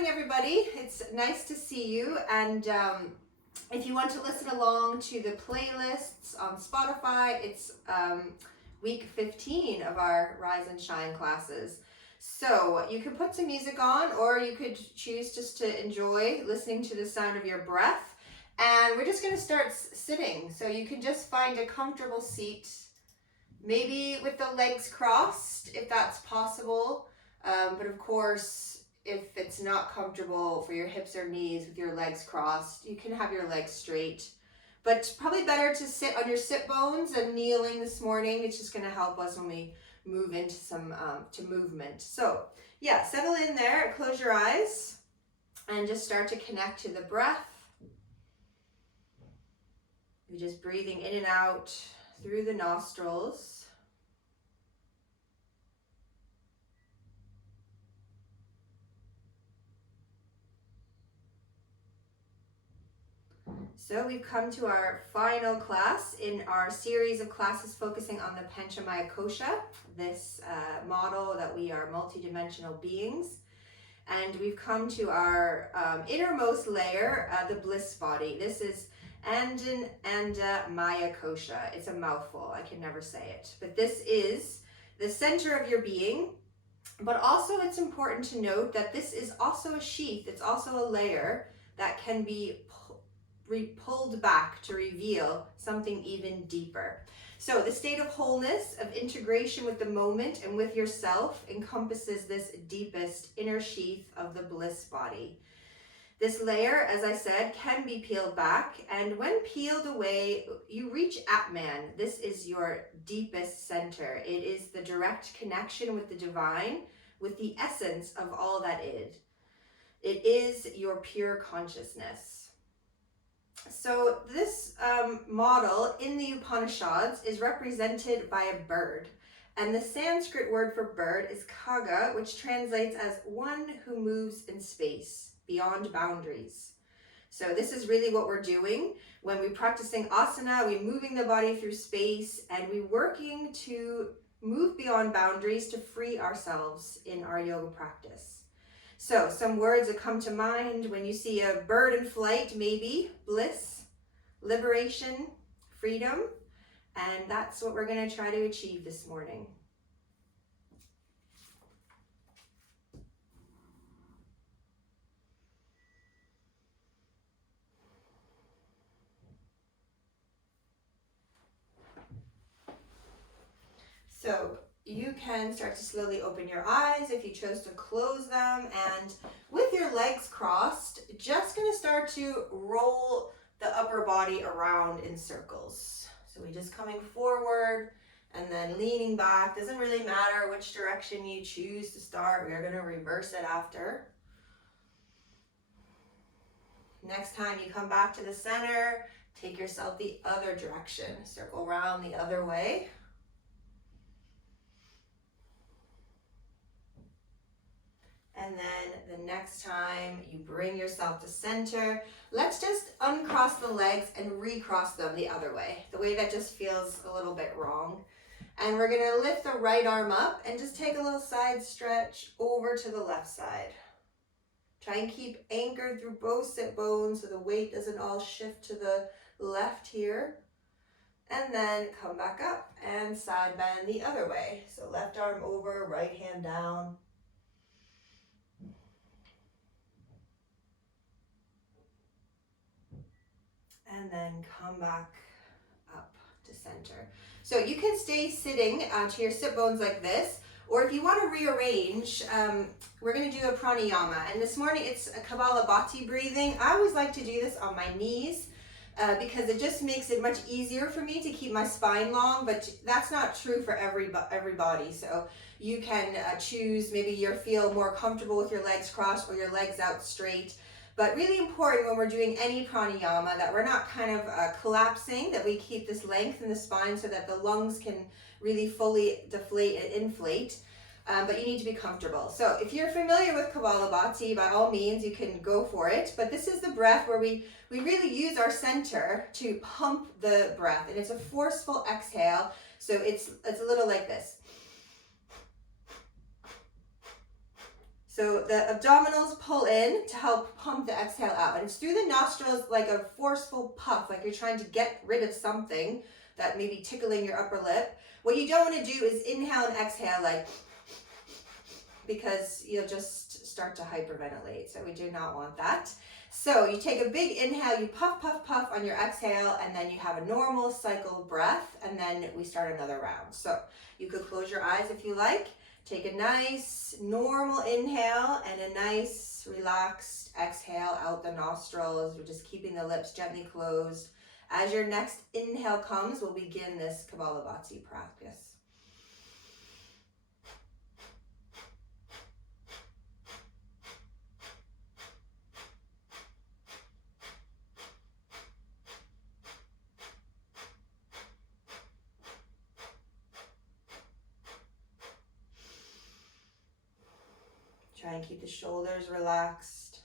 morning, everybody. It's nice to see you. And if you want to listen along to the playlists on Spotify, it's week 15 of our Rise and Shine classes. So you could put some music on, or you could choose just to enjoy listening to the sound of your breath. And we're just going to start sitting. So you can just find a comfortable seat, maybe with the legs crossed, if that's possible. But of course, if it's not comfortable for your hips or knees with your legs crossed, you can have your legs straight. But probably better to sit on your sit bones and kneeling this morning. It's just going to help us when we move into some to movement. So yeah, settle in there, close your eyes, and just start to connect to the breath. You're just breathing in and out through the nostrils. So we've come to our final class in our series of classes focusing on the Anandamaya Kosha, this model that we are multidimensional beings. And we've come to our innermost layer, the bliss body. This is Anandamaya Kosha. It's a mouthful, I can never say it. But this is the center of your being. But also it's important to note that this is also a sheath. It's also a layer that can be pulled back to reveal something even deeper. So the state of wholeness, of integration with the moment and with yourself, encompasses this deepest inner sheath of the bliss body. This layer, as I said, can be peeled back, and when peeled away, you reach Atman. This is your deepest center. It is the direct connection with the divine, with the essence of all that is. It is your pure consciousness. So this model in the Upanishads is represented by a bird. And the Sanskrit word for bird is kaga, which translates as one who moves in space, beyond boundaries. So this is really what we're doing. When we're practicing asana, we're moving the body through space, and we're working to move beyond boundaries to free ourselves in our yoga practice. So some words that come to mind when you see a bird in flight, maybe bliss, liberation, freedom, and that's what we're going to try to achieve this morning. So you can start to slowly open your eyes if you chose to close them, and with your legs crossed, just going to start to roll the upper body around in circles. So we're just coming forward and then leaning back. Doesn't really matter which direction you choose to start. We are going to reverse it after. Next time you come back to the center, take yourself the other direction. Circle around the other way. And then the next time you bring yourself to center, let's just uncross the legs and recross them the other way. The way that just feels a little bit wrong. And we're going to lift the right arm up and just take a little side stretch over to the left side. Try and keep anchored through both sit bones so the weight doesn't all shift to the left here. And then come back up and side bend the other way. So left arm over, right hand down. And then come back up to center. So you can stay sitting to your sit bones like this, or if you want to rearrange, we're going to do a pranayama. And this morning it's a Kapalabhati breathing. I always like to do this on my knees because it just makes it much easier for me to keep my spine long, but that's not true for everybody. So you can choose, maybe you feel more comfortable with your legs crossed or your legs out straight. But really important when we're doing any pranayama that we're not kind of collapsing, that we keep this length in the spine so that the lungs can really fully deflate and inflate. But you need to be comfortable. So if you're familiar with Kapalabhati, by all means, you can go for it. But this is the breath where we really use our center to pump the breath. And it's a forceful exhale. So it's a little like this. So the abdominals pull in to help pump the exhale out. And it's through the nostrils like a forceful puff, like you're trying to get rid of something that may be tickling your upper lip. What you don't want to do is inhale and exhale like, because you'll just start to hyperventilate. So we do not want that. So you take a big inhale, you puff, puff, puff on your exhale, and then you have a normal cycle breath, and then we start another round. So you could close your eyes if you like. Take a nice normal inhale and a nice relaxed exhale out the nostrils. We're just keeping the lips gently closed. As your next inhale comes, we'll begin this Kapalabhati practice. Try and keep the shoulders relaxed.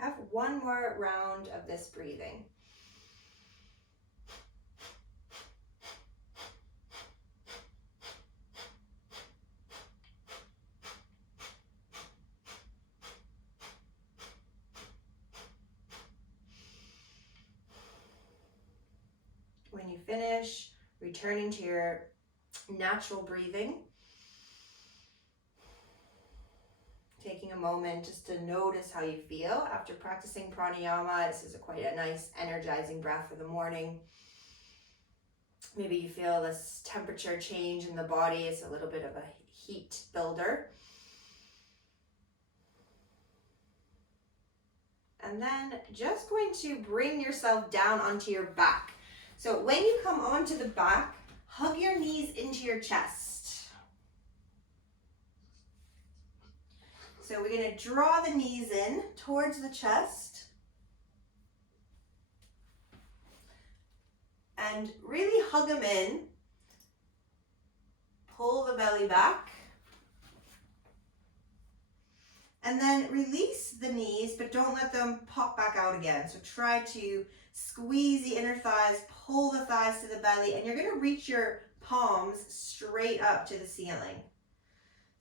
Have one more round of this breathing. When you finish, returning to your natural breathing, taking a moment just to notice how you feel after practicing pranayama. This is quite a nice energizing breath for the morning. Maybe you feel this temperature change in the body. It's a little bit of a heat builder. And then just going to bring yourself down onto your back. So when you come onto the back, hug your knees into your chest. So we're going to draw the knees in towards the chest. And really hug them in. Pull the belly back. And then release the knees, but don't let them pop back out again. So try to squeeze the inner thighs, pull the thighs to the belly, and you're going to reach your palms straight up to the ceiling.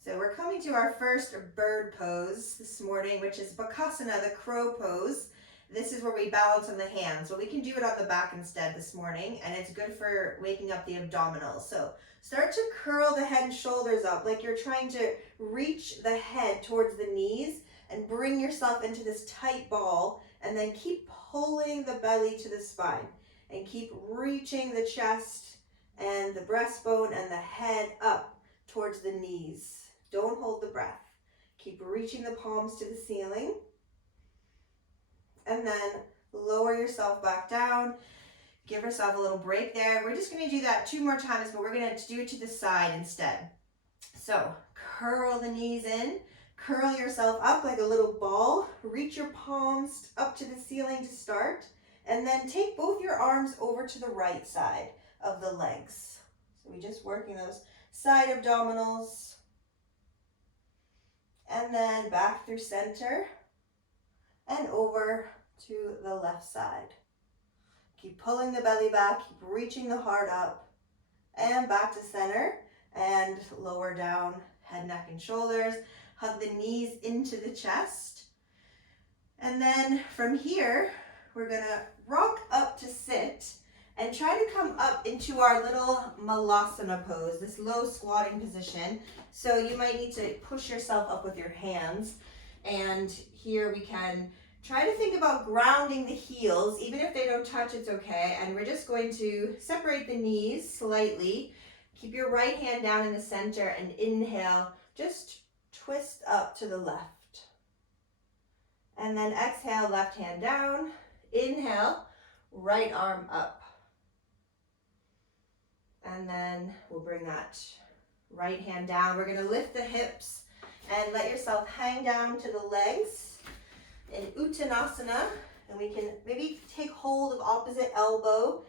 So we're coming to our first bird pose this morning, which is Bakasana, the crow pose. This is where we balance on the hands. So we can do it on the back instead this morning, and it's good for waking up the abdominals. So start to curl the head and shoulders up like you're trying to reach the head towards the knees and bring yourself into this tight ball, and then keep pulling the belly to the spine and keep reaching the chest and the breastbone and the head up towards the knees. Don't hold the breath. Keep reaching the palms to the ceiling. And then lower yourself back down. Give yourself a little break there. We're just going to do that 2 more times, but we're going to do it to the side instead. So curl the knees in. Curl yourself up like a little ball. Reach your palms up to the ceiling to start. And then take both your arms over to the right side of the legs. So we're just working those side abdominals. And then back through center and over to the left side. Keep pulling the belly back, keep reaching the heart up, and back to center and lower down, head, neck, and shoulders. Hug the knees into the chest. And then from here, we're gonna rock up to sit and try to come up into our little malasana pose, this low squatting position. So you might need to push yourself up with your hands. And here we can try to think about grounding the heels. Even if they don't touch, it's okay. And we're just going to separate the knees slightly. Keep your right hand down in the center and inhale. Just twist up to the left. And then exhale, left hand down. Inhale, right arm up. And then we'll bring that right hand down. We're gonna lift the hips and let yourself hang down to the legs in Uttanasana. And we can maybe take hold of opposite elbow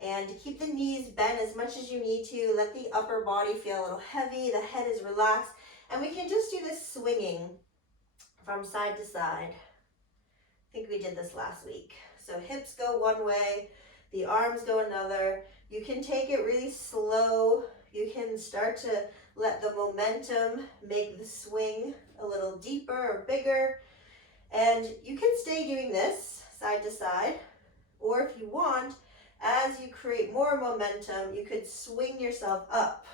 and keep the knees bent as much as you need to. Let the upper body feel a little heavy, the head is relaxed. And we can just do this swinging from side to side. I think we did this last week. So hips go one way, the arms go another. You can take it really slow. You can start to let the momentum make the swing a little deeper or bigger. And you can stay doing this side to side, or if you want, as you create more momentum, you could swing yourself up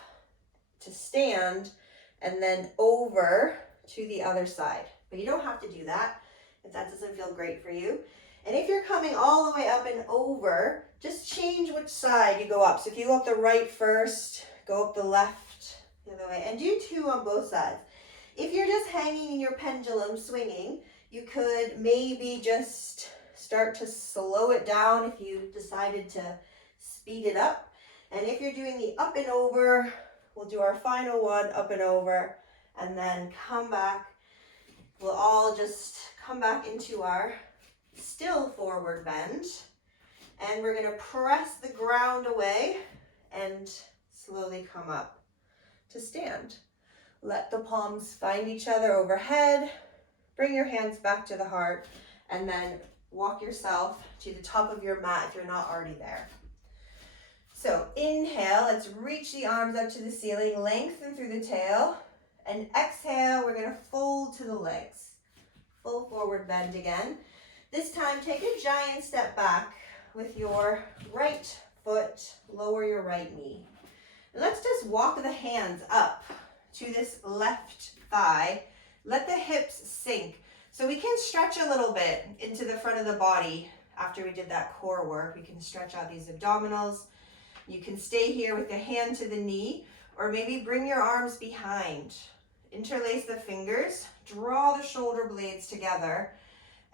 to stand and then over to the other side. But you don't have to do that if that doesn't feel great for you. And if you're coming all the way up and over, just change which side you go up. So if you go up the right first, go up the left the other way, and do two on both sides. If you're just hanging in your pendulum swinging, you could maybe just start to slow it down if you decided to speed it up. And if you're doing the up and over, we'll do our final one, up and over, and then come back. We'll all just come back into our still forward bend. And we're gonna press the ground away and slowly come up to stand. Let the palms find each other overhead. Bring your hands back to the heart, and then walk yourself to the top of your mat if you're not already there. So inhale, let's reach the arms up to the ceiling, lengthen through the tail, and exhale, we're gonna fold to the legs. Full forward bend again. This time, take a giant step back with your right foot, lower your right knee. And let's just walk the hands up to this left thigh. Let the hips sink. So we can stretch a little bit into the front of the body after we did that core work. We can stretch out these abdominals. You can stay here with the hand to the knee, or maybe bring your arms behind. Interlace the fingers, draw the shoulder blades together,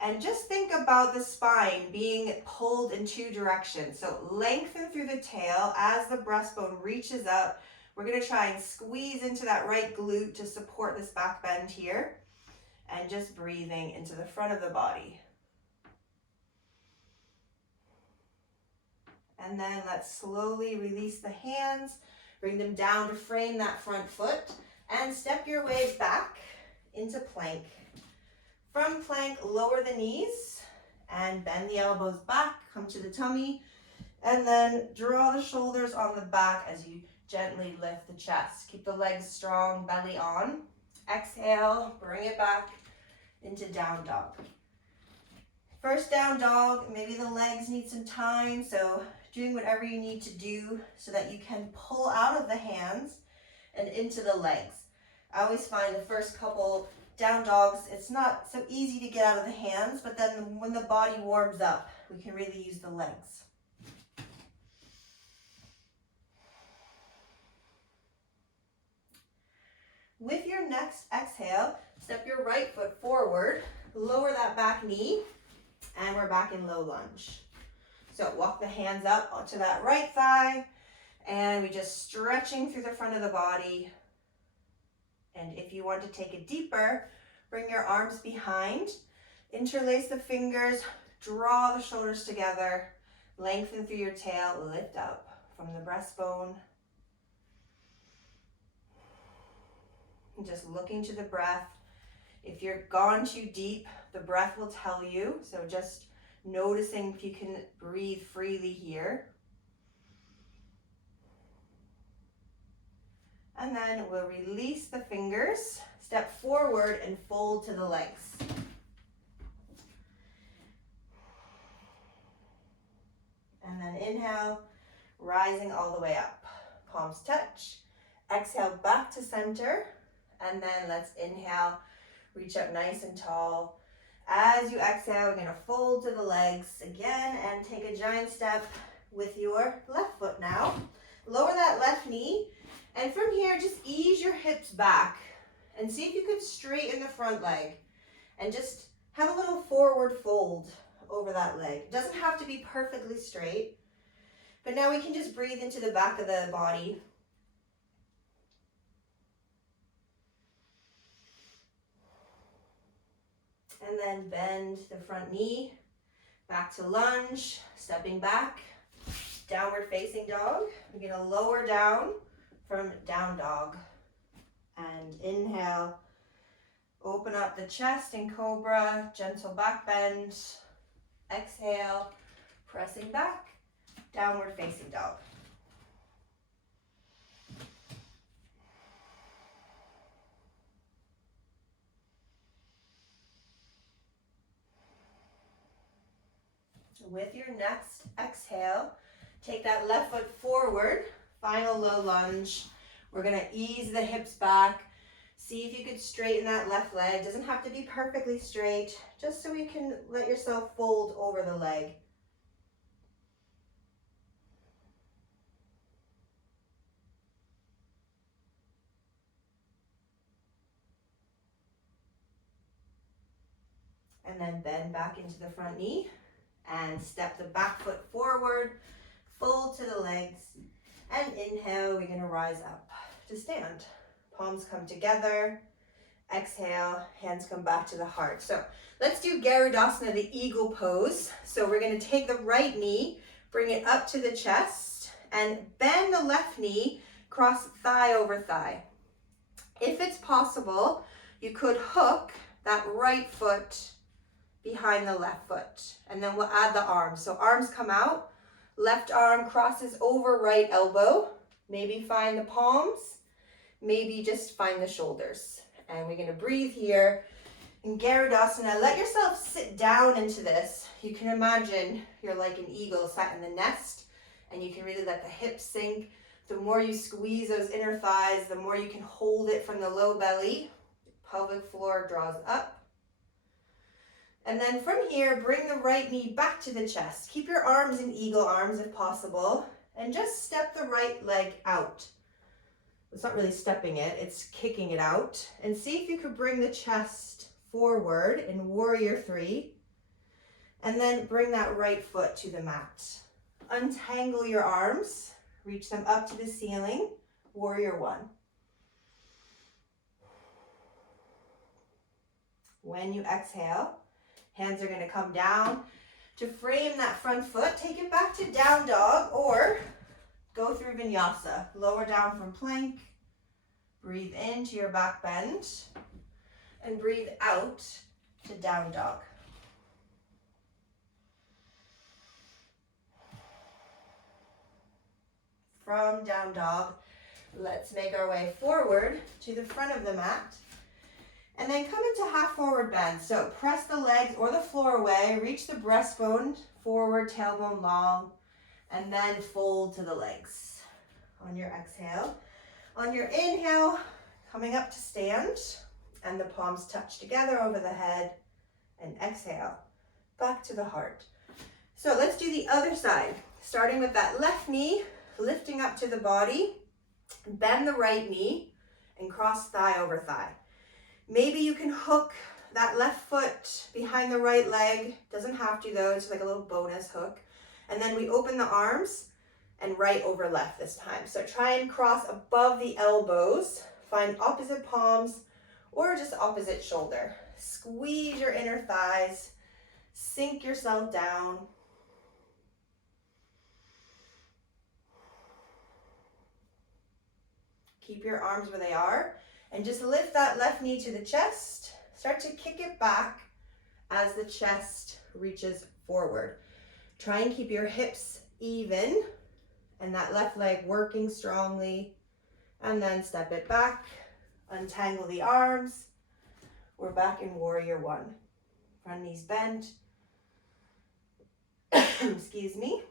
and just think about the spine being pulled in two directions. So lengthen through the tail as the breastbone reaches up. We're gonna try and squeeze into that right glute to support this back bend here. And just breathing into the front of the body. And then let's slowly release the hands, bring them down to frame that front foot, and step your way back into plank. From plank, lower the knees and bend the elbows back, come to the tummy, and then draw the shoulders on the back as you gently lift the chest. Keep the legs strong, belly on. Exhale, bring it back into down dog. First down dog, maybe the legs need some time, so doing whatever you need to do so that you can pull out of the hands and into the legs. I always find the first couple down dogs, it's not so easy to get out of the hands, but then when the body warms up, we can really use the legs. With your next exhale, step your right foot forward, lower that back knee, and we're back in low lunge. So walk the hands up onto that right thigh, and we're just stretching through the front of the body. And if you want to take it deeper, bring your arms behind, interlace the fingers, draw the shoulders together, lengthen through your tail, lift up from the breastbone. And just looking to the breath. If you're gone too deep, the breath will tell you. So just noticing if you can breathe freely here. And then we'll release the fingers, step forward and fold to the legs. And then inhale, rising all the way up. Palms touch. Exhale back to center. And then let's inhale, reach up nice and tall. As you exhale, we're gonna fold to the legs again and take a giant step with your left foot now. Lower that left knee, and from here, just ease your hips back and see if you could straighten the front leg and just have a little forward fold over that leg. It doesn't have to be perfectly straight, But now we can just breathe into the back of the body. And then bend the front knee, back to lunge, stepping back, downward facing dog. We're gonna lower down from down dog. And inhale, open up the chest in cobra, gentle back bend. Exhale, pressing back, downward facing dog. With your next exhale, take that left foot forward, final low lunge. We're gonna ease the hips back. See if you could straighten that left leg. Doesn't have to be perfectly straight, just so you can let yourself fold over the leg. And then bend back into the front knee and step the back foot forward, fold to the legs, and inhale, we're gonna rise up to stand. Palms come together, exhale, hands come back to the heart. So let's do Garudasana, the eagle pose. So we're gonna take the right knee, bring it up to the chest, and bend the left knee, cross thigh over thigh. If it's possible, you could hook that right foot behind the left foot, and then we'll add the arms. So arms come out, left arm crosses over right elbow, maybe find the palms, maybe just find the shoulders. And we're gonna breathe here in Garudasana. Let yourself sit down into this. You can imagine you're like an eagle sat in the nest, and you can really let the hips sink. The more you squeeze those inner thighs, the more you can hold it from the low belly. Pelvic floor draws up. And then from here, bring the right knee back to the chest. Keep your arms in eagle arms if possible, and just step the right leg out. It's not really stepping it, it's kicking it out. And see if you could bring the chest forward in warrior three, and then bring that right foot to the mat. Untangle your arms, reach them up to the ceiling, warrior one. When you exhale, hands are gonna come down to frame that front foot. Take it back to down dog or go through vinyasa. Lower down from plank. Breathe into your back bend and breathe out to down dog. From down dog, let's make our way forward to the front of the mat. And then come into half forward bend. So press the legs or the floor away, reach the breastbone forward, tailbone long, and then fold to the legs. On your exhale. On your inhale, coming up to stand, and the palms touch together over the head, and exhale, back to the heart. So let's do the other side. Starting with that left knee, lifting up to the body, bend the right knee, and cross thigh over thigh. Maybe you can hook that left foot behind the right leg. Doesn't have to though, it's like a little bonus hook. And then we open the arms and right over left this time. So try and cross above the elbows, find opposite palms or just opposite shoulder. Squeeze your inner thighs, sink yourself down. Keep your arms where they are. And just lift that left knee to the chest. Start to kick it back as the chest reaches forward. Try and keep your hips even and that left leg working strongly. And then step it back, untangle the arms. We're back in warrior one. Front knees bent. Excuse me.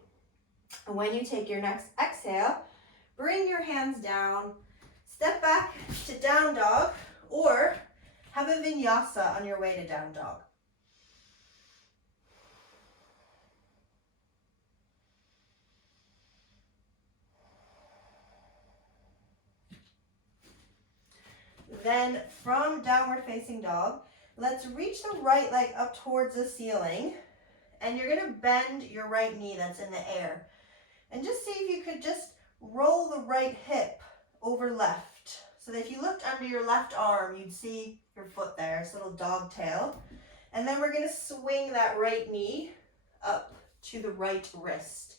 And when you take your next exhale, bring your hands down. Step back to down dog or have a vinyasa on your way to down dog. Then from downward facing dog, let's reach the right leg up towards the ceiling, and you're gonna bend your right knee that's in the air. And just see if you could just roll the right hip over left. So that if you looked under your left arm, you'd see your foot there, it's a little dog tail. And then we're gonna swing that right knee up to the right wrist.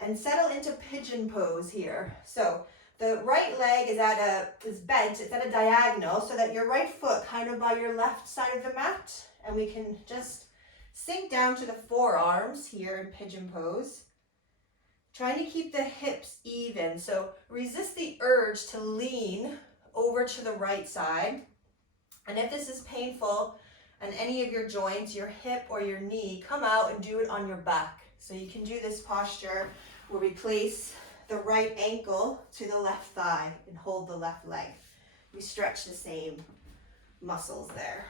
And settle into pigeon pose here. So the right leg is bent, it's at a diagonal, so that your right foot kind of by your left side of the mat, and we can just sink down to the forearms here in pigeon pose. Trying to keep the hips even, so resist the urge to lean over to the right side. And if this is painful on any of your joints, your hip or your knee, come out and do it on your back. So you can do this posture where we place the right ankle to the left thigh and hold the left leg. We stretch the same muscles there.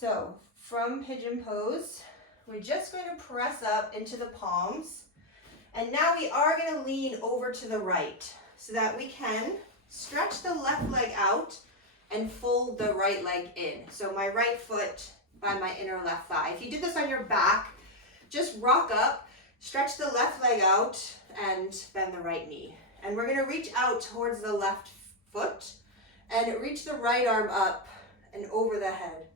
So from pigeon pose, we're just going to press up into the palms. And now we are going to lean over to the right so that we can stretch the left leg out and fold the right leg in. So my right foot by my inner left thigh. If you did this on your back, just rock up, stretch the left leg out and bend the right knee. And we're going to reach out towards the left foot and reach the right arm up and over the head.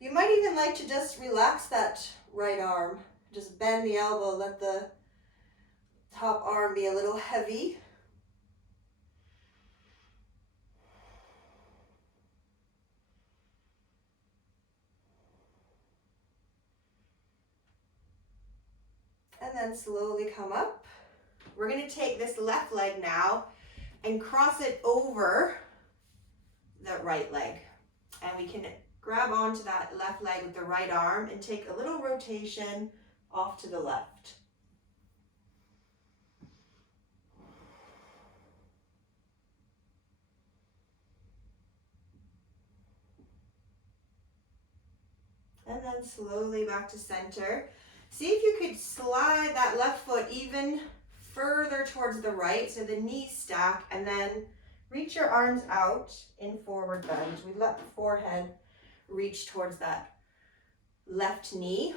You might even like to just relax that right arm. Just bend the elbow, let the top arm be a little heavy. And then slowly come up. We're going to take this left leg now and cross it over the right leg. And we can grab onto that left leg with the right arm and take a little rotation off to the left. And then slowly back to center. See if you could slide that left foot even further towards the right, so the knees stack, and then reach your arms out in forward bend. We let the forehead reach towards that left knee.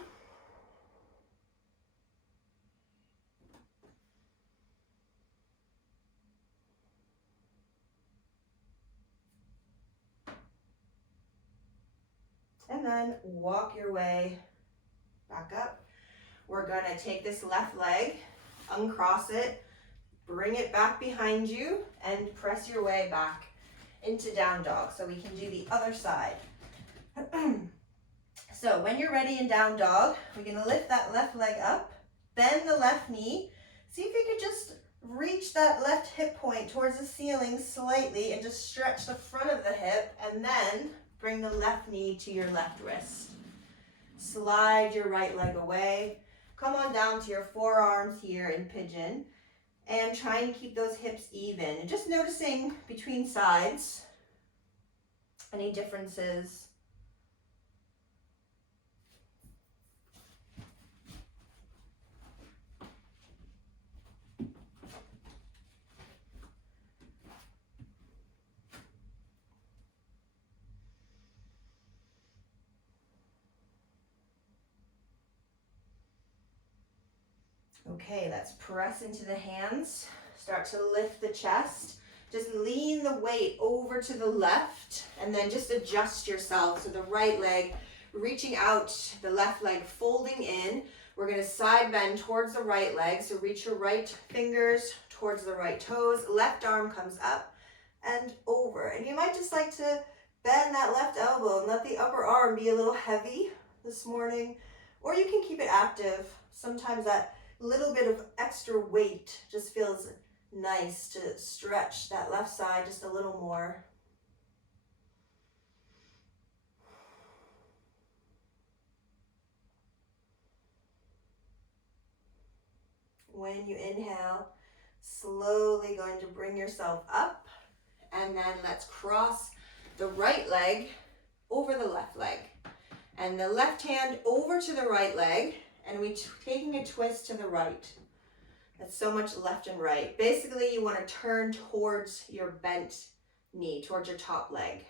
And then walk your way back up. We're gonna take this left leg, uncross it, bring it back behind you, and press your way back into down dog. So we can do the other side. So when you're ready in down dog, we're gonna lift that left leg up, bend the left knee. See if you could just reach that left hip point towards the ceiling slightly and just stretch the front of the hip, and then bring the left knee to your left wrist. Slide your right leg away. Come on down to your forearms here in pigeon, and trying to keep those hips even. And just noticing between sides, any differences. Okay, let's press into the hands. Start to lift the chest. Just lean the weight over to the left and then just adjust yourself. So the right leg reaching out, the left leg folding in. We're going to side bend towards the right leg. So reach your right fingers towards the right toes. Left arm comes up and over. And you might just like to bend that left elbow and let the upper arm be a little heavy this morning. Or you can keep it active. Sometimes that little bit of extra weight just feels nice to stretch that left side just a little more. When you inhale, slowly going to bring yourself up, and then let's cross the right leg over the left leg, and the left hand over to the right leg, and we taking a twist to the right. That's so much left and right. Basically, you want to turn towards your bent knee, towards your top leg.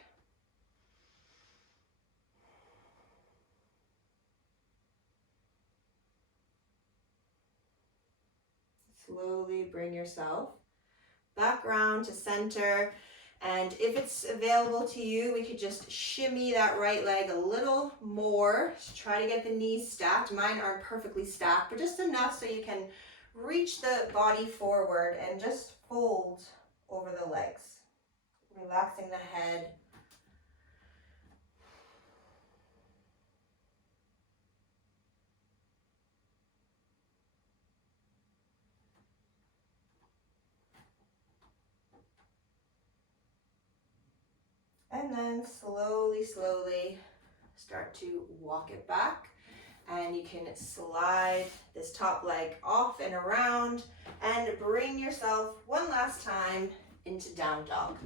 Slowly bring yourself back around to center. And if it's available to you, we could just shimmy that right leg a little more. Just try to get the knees stacked. Mine aren't perfectly stacked, but just enough so you can reach the body forward and just fold over the legs. Relaxing the head. And then slowly, slowly start to walk it back. And you can slide this top leg off and around and bring yourself one last time into down dog.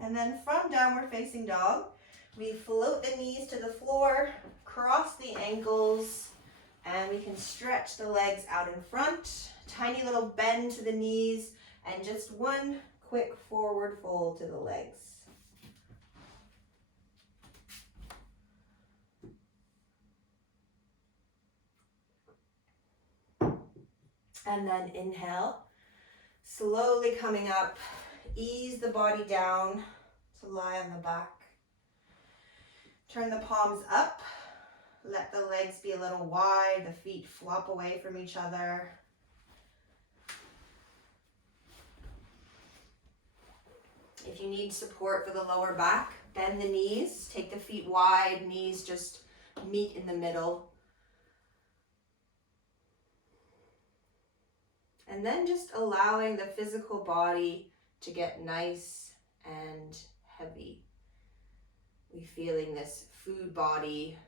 And then from downward facing dog, we float the knees to the floor, cross the ankles, and we can stretch the legs out in front. Tiny little bend to the knees, and just one quick forward fold to the legs. And then inhale, slowly coming up, ease the body down to lie on the back. Turn the palms up, let the legs be a little wide, the feet flop away from each other. If you need support for the lower back, bend the knees, take the feet wide, knees just meet in the middle. And then just allowing the physical body to get nice and heavy. We feeling this food body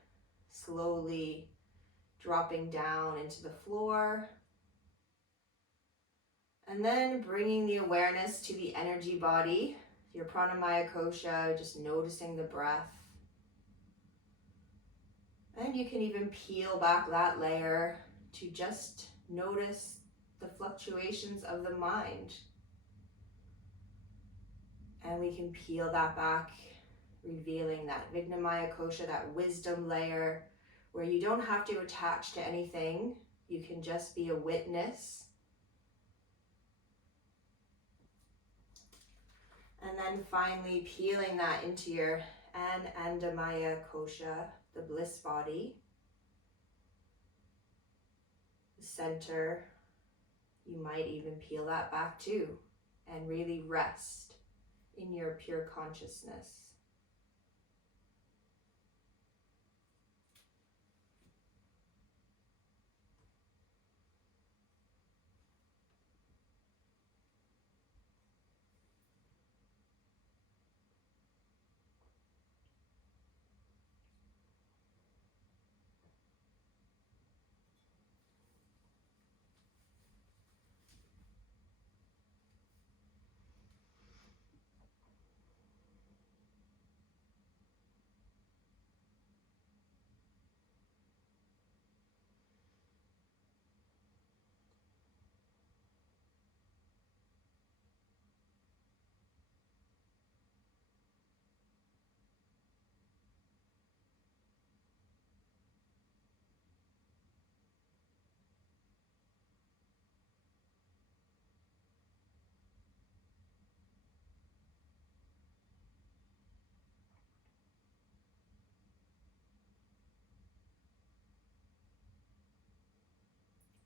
slowly dropping down into the floor. And then bringing the awareness to the energy body, your pranamaya kosha, just noticing the breath. And you can even peel back that layer to just notice the fluctuations of the mind. And we can peel that back, revealing that Vignamaya kosha, that wisdom layer, where you don't have to attach to anything. You can just be a witness. And then finally peeling that into your Anandamaya kosha, the bliss body. The center, you might even peel that back too and really rest in your pure consciousness.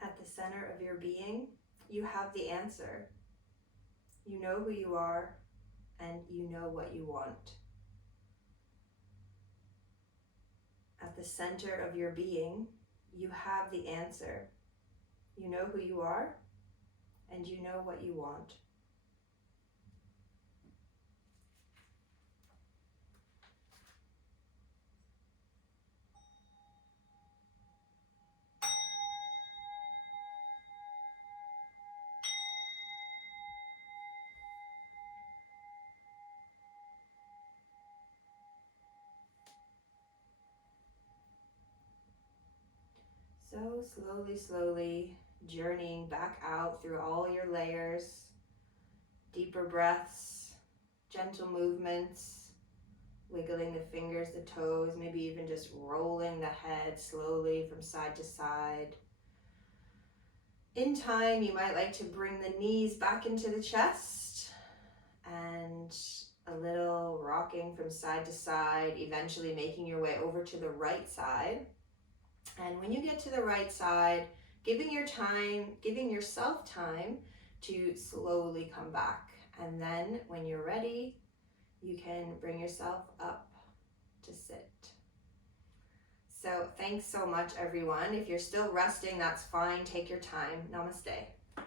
At the center of your being, you have the answer. You know who you are, and you know what you want. At the center of your being, you have the answer. You know who you are, and you know what you want. So slowly, slowly journeying back out through all your layers. Deeper breaths, gentle movements, wiggling the fingers, the toes, maybe even just rolling the head slowly from side to side. In time, you might like to bring the knees back into the chest and a little rocking from side to side, eventually making your way over to the right side. And when you get to the right side, giving yourself time to slowly come back. And then when you're ready, you can bring yourself up to sit. So thanks so much, everyone. If you're still resting, that's fine. Take your time. Namaste.